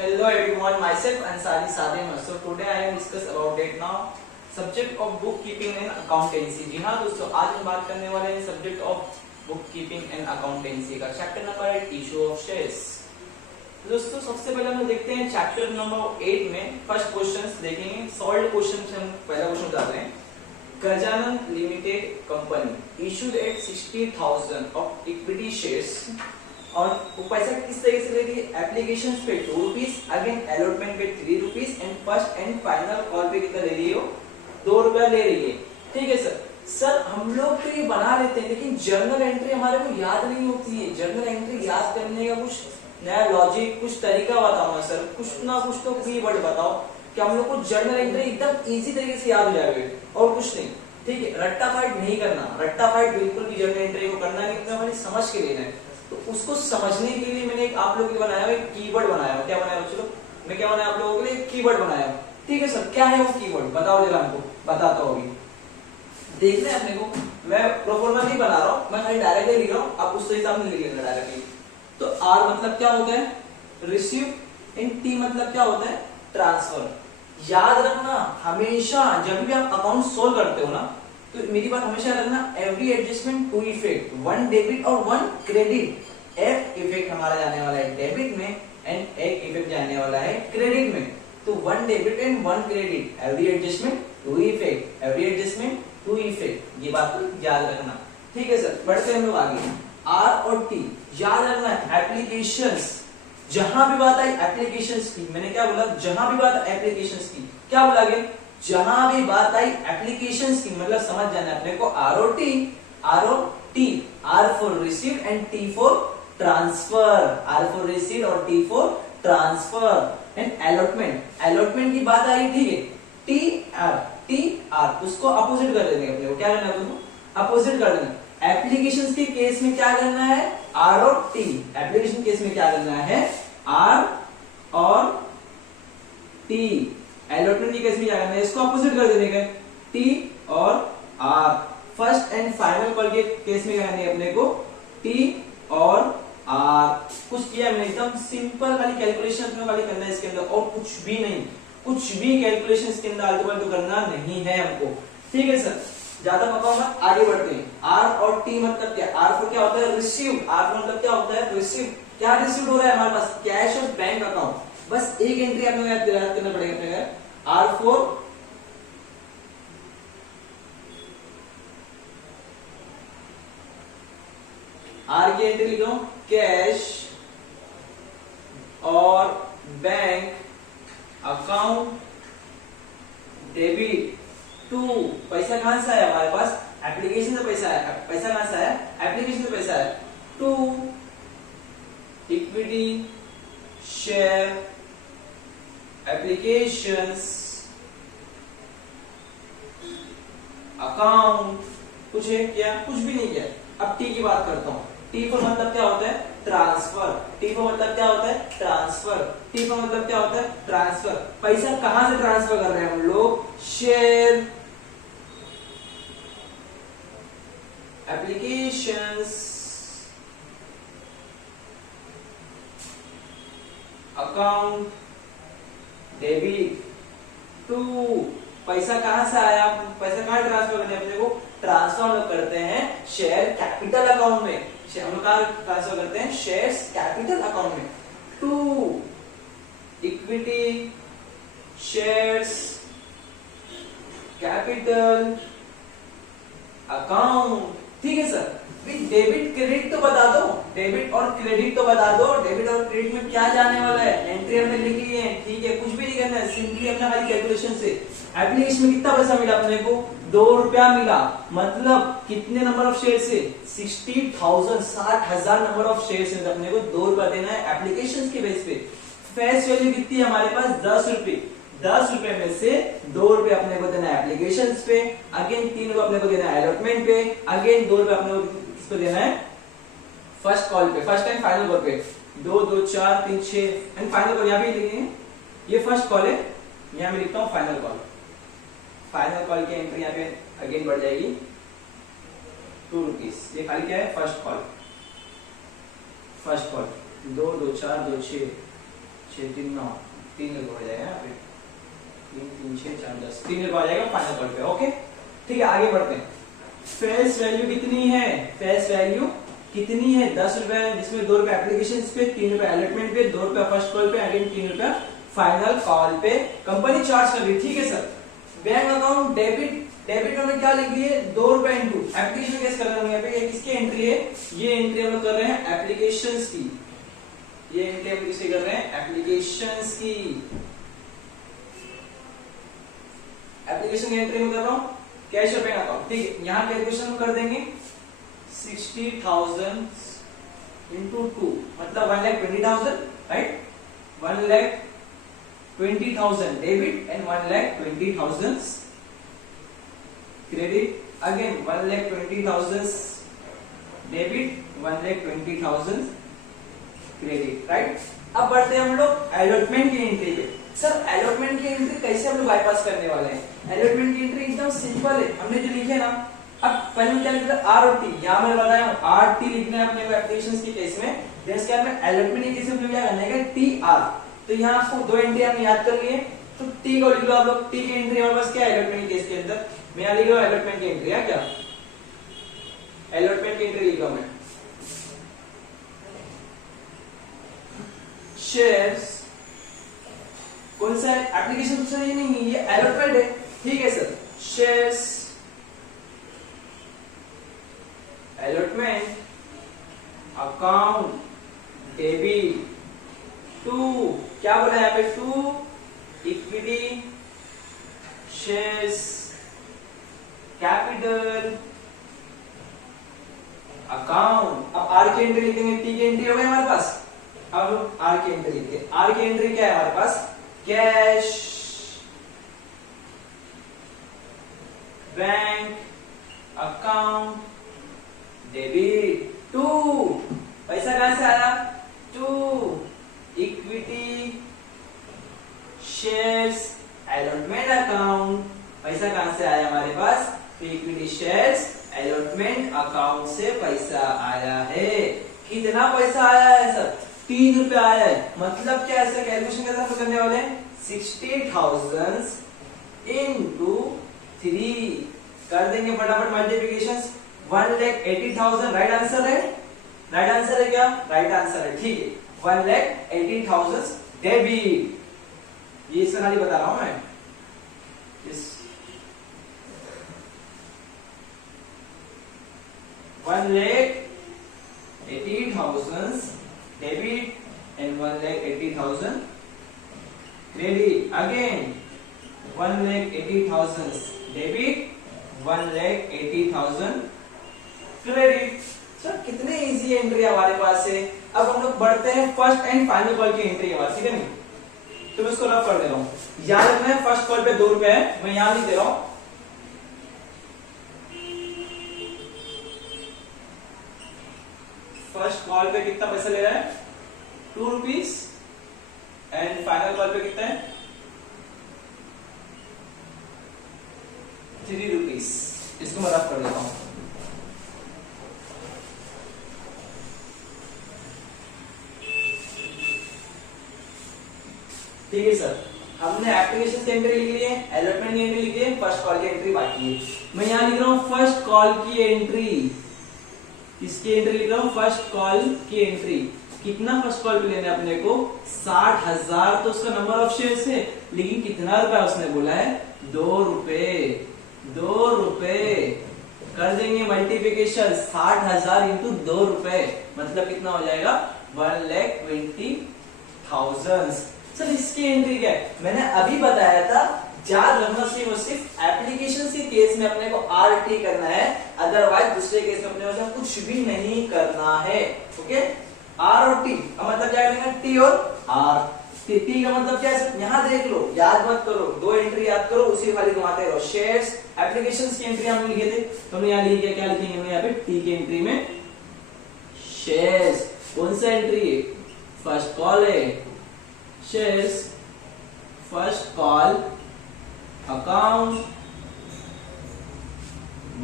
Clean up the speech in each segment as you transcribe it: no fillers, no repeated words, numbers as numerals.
Hello everyone, myself Ansari Sadim. So today I am discuss about it now subject of bookkeeping and accountancy. जी हाँ दोस्तों, आज हम बात करने वाले हैं subject of bookkeeping and accountancy का। Chapter number 8 issue of shares. दोस्तों सबसे पहले हम देखते हैं चैप्टर नंबर 8 में फर्स्ट क्वेश्चन देखेंगे। सॉल्व क्वेश्चन से हम पहला क्वेश्चन जाते हैं। Gajanan limited company issued at 60,000 of equity shares और वो पैसा किस तरीके से ले रही है? एप्लीकेशन पे 2 रुपीज, अगेन अलॉटमेंट पे 3 rupees and first and final call पे कितना ले रही है? 2 रुपया ले रही है। ठीक है सर हम लोग तो ये बना लेते हैं लेकिन जर्नल एंट्री हमारे को याद नहीं होती है। जर्नल एंट्री याद करने का कुछ नया लॉजिक, कुछ तरीका बताओ ना सर, कुछ ना कुछ तो कीवर्ड बताओ कि हम लोग को जर्नल एंट्री एकदम इजी तरीके से याद हो जाएगा और कुछ नहीं। ठीक है, रट्टा फाइट नहीं करना, रट्टा फाइट बिल्कुल भी जर्नल एंट्री को करना नहीं, इतना खाली समझ के लेना है। तो उसको समझने के लिए मैंने एक आप लोगों के लिए बनाया एक कीवर्ड बनाया। क्या बनाया बच्चों? मैं क्या बनाया आप लोगों के लिए? एक कीवर्ड बनाया। ठीक है सर, क्या है वो कीवर्ड? बताओ जरा हमको, बताता हूँ अभी। देखना है अपने को, मैं प्रोफॉर्मा नहीं बना रहा हूँ, मैं खाली डायरेक्टली लिख रहा हूँ, आप उसके हिसाब से लिख लेना डायरेक्टली। तो आर मतलब क्या होता है? रिसीव एंड टी मतलब क्या होता है? ट्रांसफर। याद रखना हमेशा जब भी आप अकाउंट सोल्व करते हो ना, तो मेरी बात हमेशा रखना, every adjustment two effect, one debit और वन क्रेडिट। एक इफेक्ट हमारा जाने वाला है डेबिट में एंड एक इफेक्ट जाने वाला है क्रेडिट में। तो one debit and one credit, every adjustment two effect, every adjustment two effect, ये बात को याद रखना। ठीक है सर, बढ़ते हम लोग आगे। आर और टी याद रखना। एप्लीकेशंस, जहां भी बात आई एप्लीकेशंस की, मैंने क्या बोला? जहां भी बात एप्लीकेशंस की, क्या बोला गया? जहां भी बात आई एप्लीकेशंस की, मतलब समझ जाना अपने को आर और टी, आर और T, R for receive and T for transfer, R for receive और T for transfer and allotment, allotment की बात आई। ठीक है, टी आर उसको अपोजिट कर देंगे अपने को। क्या करना है? अपोजिट कर देना। एप्लीकेशंस के केस में क्या करना है? आर और टी। एप्लीकेशन केस में क्या करना है? आर और टी। अलॉटमेंट के केस में क्या करना है? इसको अपोजिट कर देने का, टी और R. First and final call के केस में क्या करना है अपने को? टी और आर। कुछ किया मैंने, एकदम सिंपल खाली कैलकुलेशन में खाली करना है इसके अंदर, और कुछ भी नहीं, कुछ भी कैलकुलेशन इसके अंदर आलतू फालतू करना नहीं है हमको। ठीक है सर, ज्यादा पता मत, आगे बढ़ते हैं। आर और टी मतलब क्या? आर फॉर क्या होता है? रिसीव। आर मतलब क्या होता है? रिसीव। क्या रिसीव हो रहा है हमारे पास? कैश और बैंक अकाउंट। बस एक एंट्री आपको याद करना पड़ेगा अपने। आर फोर आर की एंट्री लिख रहा हूं, कैश और बैंक अकाउंट डेबिट टू। पैसा कहां से आया हमारे पास? एप्लीकेशन से पैसा आया। पैसा कहां से आया? एप्लीकेशन से पैसा आया। To equity share applications account. कुछ है क्या? कुछ भी नहीं किया। अब टी की बात करता हूं। टी का मतलब क्या होता है? ट्रांसफर। टी का मतलब क्या होता है? ट्रांसफर। टी का मतलब क्या होता है? ट्रांसफर। पैसा कहां से ट्रांसफर कर रहे हैं हम लोग? Share applications account debit to. पैसा कहां से आया? पैसा कहां ट्रांसफर करने अपने को? ट्रांसफर हम लोग करते हैं शेयर कैपिटल अकाउंट में। हम लोग कहां ट्रांसफर करते हैं? शेयर्स कैपिटल अकाउंट में। To equity shares capital account. ठीक है सर, डेबिट क्रेडिट तो बता दो, डेबिट और क्रेडिट तो बता दो। डेबिट और क्रेडिट में क्या जाने वाला है? एंट्री हमने लिखी है। ठीक है, कुछ भी नहीं करना है, सिंपली अपना खाली कैलकुलेशन से। एप्लीकेशन में कितना पैसा मिला अपने को? 2 रुपया मिला। मतलब कितने नंबर ऑफ शेयर से? 60,000, 60,000 नंबर ऑफ शेयर से अपने को 2 रुपया देना है एप्लीकेशन के बेस पे। फेस वैल्यू कितनी है हमारे पास? 10 रुपए। 10 रुपए में से 2 रुपए अपने को देना है एप्लीकेशन पे, अगेन 3 रुपए अपने को देना है अलॉटमेंट पे, अगेन 2 रुपए अपने को किसको देना है? फर्स्ट कॉल पे, फर्स्ट एंड फाइनल कॉल पे। 2 2 4 3 6 एंड फाइनल कॉल यहाँ पे लिखेंगे। ये फर्स्ट कॉल है, यहाँ मैं लिखता हूँ फाइनल कॉल। फाइनल कॉल की एंट्री यहाँ पे अगेन बढ़ जाएगी 2 रुपीज। ये खाली क्या है? First call. 2 2 4 2 6 6 3 9 3 रुपए हो जाएगा यहाँ पे, 3 3 6 4 10 3 रुपए आ जाएगा फाइनल कॉल पे। ओके ठीक है, आगे बढ़ते हैं। फेस वैल्यू कितनी है, फेस वैल्यू कितनी है, 10 रुपए, जिसमें 2 रुपए एप्लीकेशन पे, 3 रुपए अलॉटमेंट पे, 2 रुपए फर्स्ट कॉल पे, अगेन 3 रुपए फाइनल कॉल पे कंपनी चार्ज कर रही है। ठीक है sir, bank account debit, debit हमने क्या लिख दिए 2 रुपए इंटू एप्लीकेशन केस कर रहे हैं यहाँ पे, ये किसकी एंट्री है, ये एंट्री हम लोग कर रहे हैं एप्लीकेशंस की, ये एंट्री हम किसकी कर रहे हैं एप्लीकेशंस की, एप्लीकेशन की एंट्री में कर रहा हूँ कैश और बैंक अकाउंट। ठीक है, यहाँ कैलकुलेशन कर देंगे 60,000 इंटू 2 मतलब 1,20,000 right, 1,20,000 debit and 1,20,000 credit, again 1,20,000 debit, 1,20,000 credit right. अब बढ़ते हैं हम लोग अलॉटमेंट की एंट्री पे। सर अलॉटमेंट की एंट्री कैसे हम लोग बाईपास करने वाले हैं, अलॉटमेंट की एंट्री एकदम सिंपल है, हमने जो लिखे ना, अब पहले क्या लिखा आर और टी, यहाँ मैं बताया हूँ आर टी लिखना है अपने को एप्लीकेशंस की केस में, देन क्या में अलॉटमेंट की केस में क्या करना है टी आर, तो यहाँ आपको 2 एंट्री आपने याद कर लिए, तो टी को लिख लो आप लोग, टी की एंट्री हमारे पास क्या है अलॉटमेंट की केस के अंदर, मैं यहाँ लिख रहा हूँ अलॉटमेंट की एंट्री है, क्या अलॉटमेंट की एंट्री लिख रहा हूँ मैं, शेयर्स कौन सा एप्लीकेशन तो ये नहीं, ये अलॉटमेंट है। ठीक है sir, shares allotment account debit to, क्या बोला यहाँ पे to equity shares capital account. अब आर की एंट्री लिखेंगे, टी की एंट्री हो गई हमारे पास, अब आर की एंट्री लिखते हैं, आर की एंट्री क्या है हमारे पास cash, bank account debit to, पैसा कहां से आया to equity shares allotment account, पैसा कहां से आया हमारे पास, तो इक्विटी शेयर्स अलॉटमेंट अकाउंट से पैसा आया है। कितना पैसा आया है सर 3 रुपए आया है, मतलब क्या ऐसा कैलकुलेशन कैसे हम करने वाले हैं 60,000 इंटू 3 कर देंगे फटाफट मल्टीप्लिकेशन, 1,80,000 राइट आंसर है, राइट आंसर है क्या, राइट आंसर है। ठीक है 1,80,000 डेबिट, ये इसका खाली बता रहा हूं मैं, इस 1,80,000 debit and 1,80,000 credit, again 1,80,000 debit, 1,80,000 credit. Sir कितने इजी एंट्री हमारे पास है। अब हम लोग बढ़ते हैं फर्स्ट एंड फाइनल कॉल की एंट्री के बाद, ठीक है नहीं, तो मैं इसको रफ कर दे रहा हूं, याद रखना है फर्स्ट कॉल पे 2 रुपए है, मैं यहां नहीं दे रहा हूं, फर्स्ट कॉल पे कितना पैसा ले रहा है 2 रुपीज एंड फाइनल कॉल पे कितना है 3 रुपीज, इसको मैं रफ कर देता हूं। ठीक है सर, हमने एप्लीकेशन की एंट्री लिख ली है, अलॉटमेंट की एंट्री लिख ली है, फर्स्ट कॉल की एंट्री बाकी है। मैं यहां लिख रहा हूं फर्स्ट कॉल की एंट्री, इसकी एंट्री लिख रहा हूं फर्स्ट कॉल की एंट्री, कितना फर्स्ट कॉल पे लेना है अपने को 60,000, तो उसका नंबर ऑफ शेयर्स है, लेकिन कितना रुपया उसने बोला है 2 रुपए, 2 रुपए कर देंगे मल्टीप्लिकेशन, 60,000 इंटू 2 रुपए मतलब कितना हो जाएगा 1,20,000। सर इसकी एंट्री क्या है, मैंने अभी बताया था, याद रखना सिर्फ एप्लीकेशन के केस में अपने को आरटी करना है, अदरवाइज दूसरे केस में अपने को कुछ भी नहीं करना है। ओके, आर और टी मतलब क्या करेंगे, टी और आर, टी का मतलब क्या है, यहाँ देख लो, याद मत करो, 2 एंट्री याद करो, उसी खाली घुमाते रहो। शेयर्स एप्लीकेशंस की एंट्री हमने लिखे थे, तो हमने यहाँ लिखे, क्या लिखेंगे हमने यहाँ पे टी की एंट्री में शेयर्स, कौन सा एंट्री है फर्स्ट कॉल है, शेयर्स फर्स्ट कॉल अकाउंट,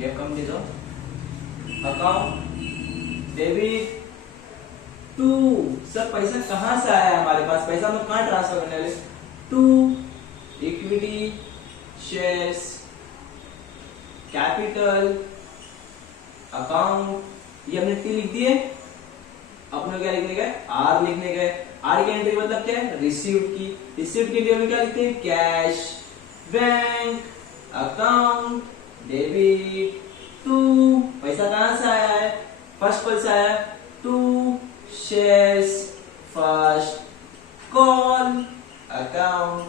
ये कम दे दो, अकाउंट डेबिट टू, सर पैसा कहां से आया हमारे पास, पैसा हम कहां ट्रांसफर करने वाले, to equity shares capital account, ये हमने टी लिख दिए, अपने क्या लिखने गए, आर लिखने गए, आर की एंट्री मतलब क्या है, रिसीव्ड की, रिसीव्ड की एंट्री में क्या लिखते हैं, cash bank account debit to, पैसा कहां से आया है, फर्स्ट कॉल से आया, to shares first call account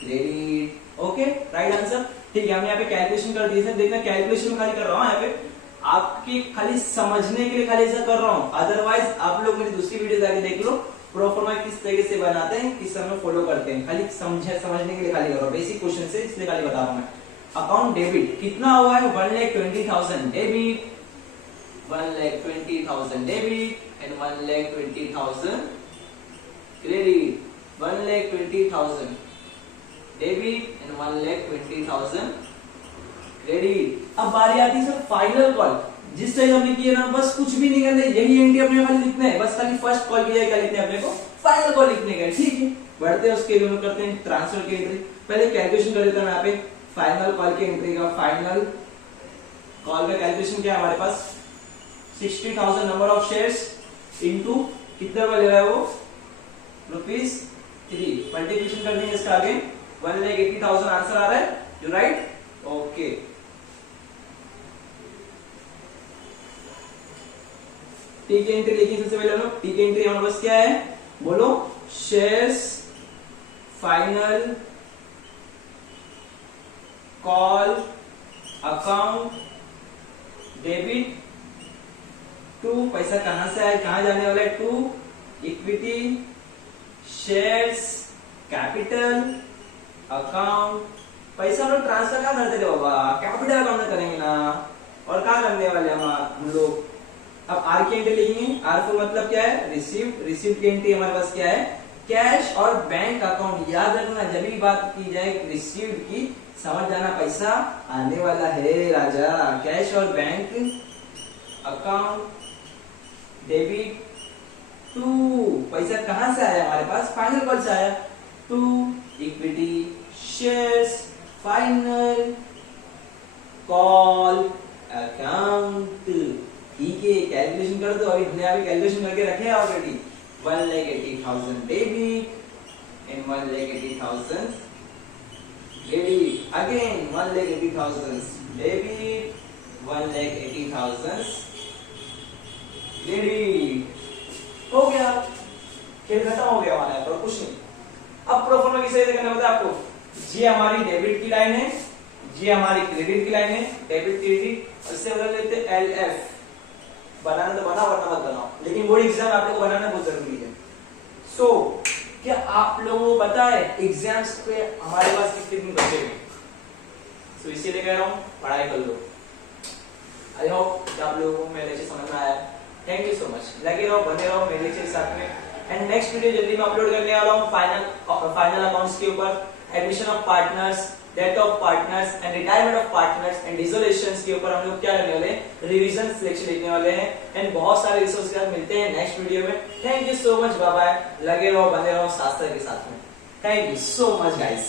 credit, okay right answer. ठीक है, हमने यहाँ पे कैलकुलेशन कर दिए, देखना कैलकुलेशन में खाली कर रहा हूँ, यहाँ पे आपकी खाली समझने के लिए खाली ऐसा कर रहा हूँ, अदरवाइज आप लोग मेरी दूसरी वीडियो जाके देख लो, प्रोफॉर्मा किस तरीके से बनाते हैं, किस तरह फॉलो करते हैं, खाली समझने के लिए खाली कर रहा हूँ, बेसिक क्वेश्चन से इसलिए खाली बता रहा हूँ मैं। अकाउंट डेबिट कितना हुआ है, 1,20,000 debit, 1,20,000 debit and 1,20,000 credit, 1,20,000 debit and 1,20,000 credit. अब बारी आती है सर फाइनल कॉल, जिस टाइम हमने किया ना, बस कुछ भी नहीं करना है, यही एंट्री अपने खाली लिखना है, बस खाली फर्स्ट कॉल की क्या लिखना है अपने को, फाइनल कॉल लिखने का, ठीक है। बढ़ते हैं उसके लिए करते हैं ट्रांसफर की एंट्री, पहले कैलकुलेशन कर लेता हूं यहाँ पे फाइनल कॉल की एंट्री का, फाइनल कॉल का कैलकुलेशन क्या है हमारे पास, 60,000 नंबर ऑफ शेयर्स इनटू कितना रुपया ले रहा है वो, ₹3, मल्टीप्लिकेशन कर देंगे इसका आगे, 1,80,000 आंसर आ रहा है, यू राइट, ओके। टी की एंट्री लिखिए सबसे पहले हम लोग, टी की एंट्री हमारे पास क्या है, बोलो, shares final call account debit to, पैसा कहां से आया, कहां जाने वाला है, to equity shares capital account, पैसा हम लोग ट्रांसफर कहां करते थे बाबा, कैपिटल अकाउंट में करेंगे ना, और कहां करने वाले हम लोग। अब आर की एंट्री लिखेंगे, आर को मतलब क्या है, रिसीव्ड, रिसीव्ड की एंट्री हमारे पास क्या है, कैश और बैंक अकाउंट, याद रखना जब भी बात की जाए रिसीव्ड की, समझ जाना पैसा आने वाला है राजा, कैश और बैंक अकाउंट डेबिट टू, पैसा कहां से आया हमारे पास, फाइनल कॉल से आया, to equity shares final call account, ठीक है। कैलकुलेशन कर दो, अभी हमने अभी कैलकुलेशन करके रखे already, 1,80,000 debit and 1,80,000 credit, again 1,80,000 debit, 1,80,000 credit, हो गया, खेल खत्म हो गया हमारा, और कुछ नहीं। अब प्रोफॉर्मा किसे करना होता है आपको, ये हमारी डेबिट की लाइन है, ये हमारी क्रेडिट की लाइन है, डेबिट क्रेडिट, इससे बदल लेते हैं एलएफ, बनाना तो बनाओ वरना मत बनाओ, लेकिन बोर्ड एग्जाम आप लोगों को बनाना बहुत जरूरी है। सो क्या आप लोगों को पता है एग्जाम्स पे हमारे पास कितने दिन बचे हैं, सो इसीलिए कह रहा हूँ पढ़ाई कर लो। आई होप कि आप लोगों को मेरे लेक्चर समझ में आया, थैंक यू सो मच, लगे रहो बने रहो मेरे लेक्चर के साथ में, एंड नेक्स्ट वीडियो जल्दी मैं अपलोड करने वाला हूँ फाइनल अकाउंट्स के ऊपर, admission of partners, death of partners and retirement of partners and dissolutions के ऊपर हम लोग क्या करने वाले हैं, रिवीजन लेक्चर लिखने वाले हैं, एंड बहुत सारे रिसोर्स के साथ मिलते हैं नेक्स्ट वीडियो में। Thank you so much, bye bye, लगे रहो बने रहो शास्त्र के साथ में, thank you so much guys.